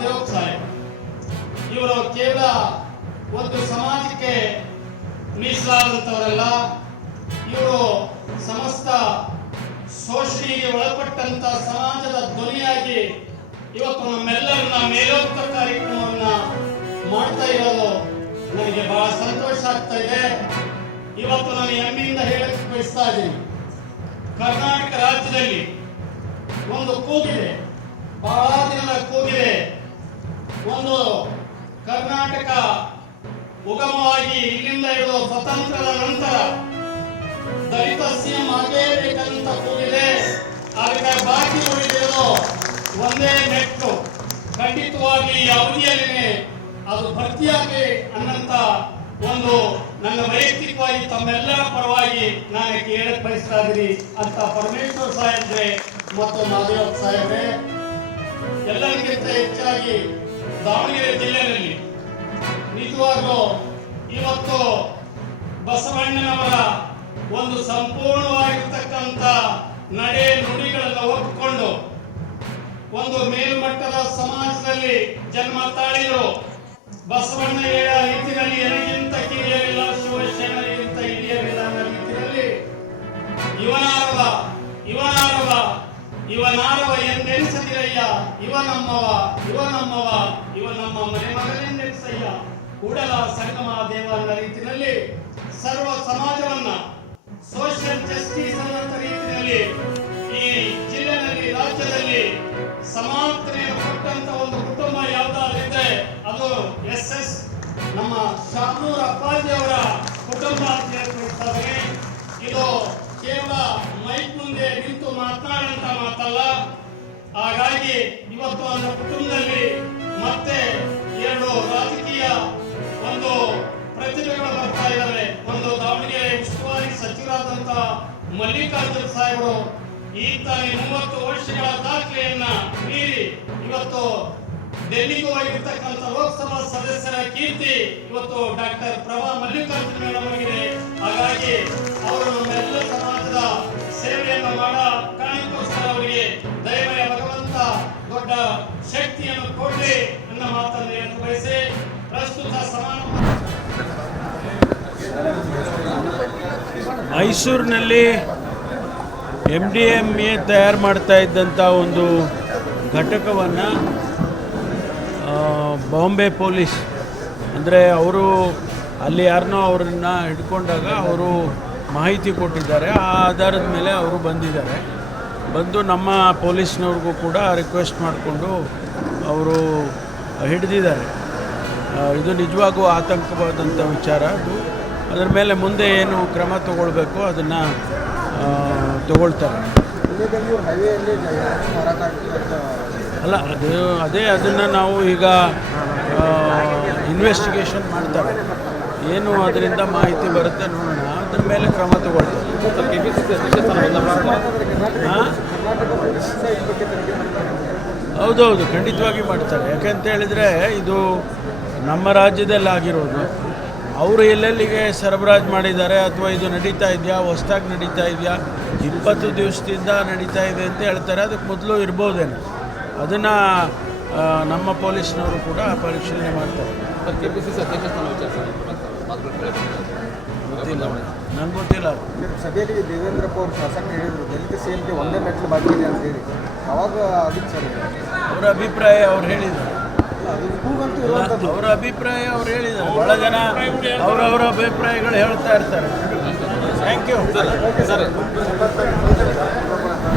ಮಾದೇವ್ ಸಾಹೇಬ್ ಇವರು ಕೇವಲ ಒಂದು ಸಮಾಜಕ್ಕೆ ಮೀಸಲಾದಂಥವರಲ್ಲ, ಇವರು ಸಮಸ್ತ ಶೋಷಣೆಗೆ ಒಳಪಟ್ಟಂತ ಸಮಾಜದ ಧ್ವನಿಯಾಗಿ ಇವತ್ತು ನಮ್ಮೆಲ್ಲರನ್ನ ಮೇಲೋಕ್ತ ಕಾರ್ಯಕ್ರಮವನ್ನ ಮಾಡ್ತಾ ಇರೋದು ನನಗೆ ಬಹಳ ಸಂತೋಷ ಆಗ್ತಾ ಇದೆ. ಇವತ್ತು ನಾನು ಹೆಮ್ಮೆಯಿಂದ ಹೇಳಕ್ಕೆ ಬಯಸ್ತಾ ಇದ್ದೀನಿ, ಕರ್ನಾಟಕ ರಾಜ್ಯದಲ್ಲಿ ಒಂದು ಕೂಗಿದೆ, ಬಹಳ ದಿನದ ಕೂಗಿದೆ. ಒಂದು ಕರ್ನಾಟಕ ಉಗಮವಾಗಿ ಇಲ್ಲಿಂದ ಹಿಡಿದು ಸ್ವತಂತ್ರದ ನಂತರ ದಲಿತ ಸಿಎಂ ಆಗೇಬೇಕಂತ ಕೂಗಿದೆ. ಅದಕ್ಕೆ ಬಾಕಿ ಉಳಿದಿರೋದು ಒಂದೇ ಮೆಟ್ಟು, ಖಂಡಿತವಾಗಿ ಈ ಅವಧಿಯಲ್ಲಿನೇ ಅದು ಭರ್ತಿಯಾಗಿ ಅನ್ನಂತ ಒಂದು ನನ್ನ ವೈಯಕ್ತಿಕವಾಗಿ ತಮ್ಮೆಲ್ಲರ ಪರವಾಗಿ ನಾನು ಹೇಳಕ್ ಬಯಸ್ತಾ ಇದ್ದೀನಿ ಅಂತ ಪರಮೇಶ್ವರ್ ಸಾಹೇಬ್ರೆ ಮತ್ತು ಮಾದೇವ್ ಸಾಹೇಬ್ರೆ. ಎಲ್ಲರಿಗಿಂತ ಹೆಚ್ಚಾಗಿ ದಾವಣಗೆರೆ ಜಿಲ್ಲೆಯಲ್ಲಿ ನಿಜವಾಗ್ಲೂ ಇವತ್ತು ಬಸವಣ್ಣನವರ ಒಂದು ಸಂಪೂರ್ಣವಾಗಿರ್ತಕ್ಕಂಥ ನಡೆ ನುಡಿಗಳನ್ನು ಒಪ್ಪಿಕೊಂಡು ಒಂದು ಮೇಲ್ಮಟ್ಟದ ಸಮಾಜದಲ್ಲಿ ಜನ್ಮ ತಾಳಿದರು. ಬಸವಣ್ಣ ಹೇಳ ರೀತಿಯಲ್ಲಿ ನನಗಿಂತ ಕಿರಿಯರಿಲ್ಲ, ಶಿವಶರಣರಿಗಿಂತ ಹಿರಿಯರಿಲ್ಲ ಅನ್ನೋ ರೀತಿಯಲ್ಲಿ ಇವನಾರವ ಎಂದೆನಿಸದಿರಯ್ಯ, ಇವ ನಮ್ಮವ ಇವ ನಮ್ಮ ಮನೆ ಮಗನೆಂದೆನಿಸಯ್ಯ, ಕೂಡಲ ಸಂಗಮ ದೇವ ಅನ್ನೋ ರೀತಿಯಲ್ಲಿ ಸರ್ವ ಸಮಾಜವನ್ನ ಸೋಷಿಯಲ್ ಜಸ್ಟಿಸ್ ಅನ್ನೋ ರೀತಿಯಲ್ಲಿ ಈ ಜಿಲ್ಲೆಯಲ್ಲಿ ರಾಜ್ಯದಲ್ಲಿ ಸಮಾನತೆಯನ್ನು ಕೊಟ್ಟಂತ ಒಂದು ಕುಟುಂಬ ಯಾವುದಾದ್ರಿದೆ ಅದು SS ನಮ್ಮ ಶಾಮನೂರ್ ಅಪ್ಪಾಜಿ ಅವರ ಕುಟುಂಬ ಅಂತ ಹೇಳ್ತಾರೆ. ಇದು ಕೇವಲ ಮೈಕ್ ಮುಂದೆ ನಿಂತು ಮಾತನಾಡುವಂತ ಮಾತಲ್ಲ. ಹಾಗಾಗಿ ಇವತ್ತು ನನ್ನ ಕುಟುಂಬದಲ್ಲಿ ಮತ್ತೆ ಎರಡು ರಾಜಕೀಯ ಒಂದು ಪ್ರತಿಭೆಗಳು ಬರ್ತಾ ಇದ್ದಾವೆ. ಒಂದು ದಾವಣಗೆರೆ ಉಸ್ತುವಾರಿ ಸಚಿವರಾದಂತ ಮಲ್ಲಿಕಾರ್ಜುನ್ ಸಾಹೇಬರು ಈ ತಾನೇ 30 ವರ್ಷಗಳ ದಾಖಲೆಯನ್ನ ಮೀರಿ ಇವತ್ತು ಡೆಲ್ಲಿಗೂ ಹೋಗಿರ್ತಕ್ಕಂಥ ಲೋಕಸಭಾ ಸದಸ್ಯರ ಕೀರ್ತಿ ಇವತ್ತು ಡಾಕ್ಟರ್ ಪ್ರಭಾ ಮಲ್ಲಿಕಾರ್ಜುನ್ ಮೇಡಮ್ ಅವರಿಗೆ. ಹಾಗಾಗಿ ಅವರು ನಮ್ಮೆಲ್ಲ ಸಮಾಜದ ಸೇವೆಯನ್ನು ಮಾಡೋ ಕಾರಣಕ್ಕೋಸ್ಕರ ಅವರಿಗೆ ದಯಮಯ ಭಗವಂತ ದೊಡ್ಡ ಶಕ್ತಿಯನ್ನು ಕೊಡಲಿ ಅನ್ನೋ ಮಾತನ್ನು ಹೇಳಲು ಬಯಸಿ ಪ್ರಸ್ತುತ ಮೈಸೂರಿನಲ್ಲಿ MDMA ತಯಾರು ಮಾಡ್ತಾ ಇದ್ದಂಥ ಒಂದು ಘಟಕವನ್ನು ಬಾಂಬೆ ಪೊಲೀಸ್ ಅಂದರೆ ಅವರು ಅಲ್ಲಿ ಯಾರನ್ನೋ ಅವರನ್ನ ಹಿಡ್ಕೊಂಡಾಗ ಅವರು ಮಾಹಿತಿ ಕೊಟ್ಟಿದ್ದಾರೆ. ಆ ಆಧಾರದ ಮೇಲೆ ಅವರು ಬಂದು ನಮ್ಮ ಪೊಲೀಸ್ನವ್ರಿಗೂ ಕೂಡ ರಿಕ್ವೆಸ್ಟ್ ಮಾಡಿಕೊಂಡು ಅವರು ಹಿಡಿದಿದ್ದಾರೆ. ಇದು ನಿಜವಾಗೂ ಆತಂಕವಾದಂಥ ವಿಚಾರ. ಅದರ ಮೇಲೆ ಮುಂದೆ ಏನು ಕ್ರಮ ತಗೊಳ್ಬೇಕು ಅದನ್ನು ತಗೊಳ್ತಾರೆ. ಅಲ್ಲ ಅದೇ ಅದನ್ನು ನಾವು ಈಗ ಇನ್ವೆಸ್ಟಿಗೇಷನ್ ಮಾಡ್ತಾರೆ. ಏನು ಅದರಿಂದ ಮಾಹಿತಿ ಬರುತ್ತೆ ನೋಡೋಣ, ಅದ್ರ ಮೇಲೆ ಕ್ರಮ ತಗೊಳ್ತಾರೆ. ಹೌದೌದು, ಖಂಡಿತವಾಗಿ ಮಾಡ್ತಾರೆ. ಯಾಕೆಂತ ಹೇಳಿದರೆ ಇದು ನಮ್ಮ ರಾಜ್ಯದಲ್ಲಿ ಆಗಿರೋದು. ಅವರು ಎಲ್ಲೆಲ್ಲಿಗೆ ಸರಬರಾಜು ಮಾಡಿದ್ದಾರೆ ಅಥವಾ ಇದು ನಡೀತಾ ಇದೆಯಾ, ಹೊಸದಾಗಿ ನಡೀತಾ ಇದೆಯಾ, 20 ದಿವಸದಿಂದ ನಡೀತಾ ಇದೆ ಅಂತ ಹೇಳ್ತಾರೆ. ಅದಕ್ಕೆ ಮೊದಲು ಇರ್ಬೋದೇನು, ಅದನ್ನು ನಮ್ಮ ಪೊಲೀಸ್ನವರು ಕೂಡ ಪರಿಶೀಲನೆ ಮಾಡ್ತಾರೆ. ನಂಗೆ ಗೊತ್ತಿಲ್ಲ. ಸಭೆಯಲ್ಲಿ ದೇವೇಂದ್ರಪ್ಪ ಅವರು ಶಾಸಕ ಹೇಳಿದರು ದಲಿತ ಸೇನೆಗೆ ಒಂದೇ ಮೆಟ್ಲು ಬಾಕಿ ಇದೆ ಅಂತ ಹೇಳಿ. ಅವಾಗ ಅದಕ್ಕೆ ಸರ್ ಅವರ ಅಭಿಪ್ರಾಯ ಅವ್ರು ಹೇಳಿದ್ದಾರೆ. ಅವರ ಅಭಿಪ್ರಾಯ ಅವ್ರು ಹೇಳಿದ್ದಾರೆ. ಭಾಳ ಜನ ಅವರವರ ಅಭಿಪ್ರಾಯಗಳು ಹೇಳ್ತಾ ಇರ್ತಾರೆ. Thank you.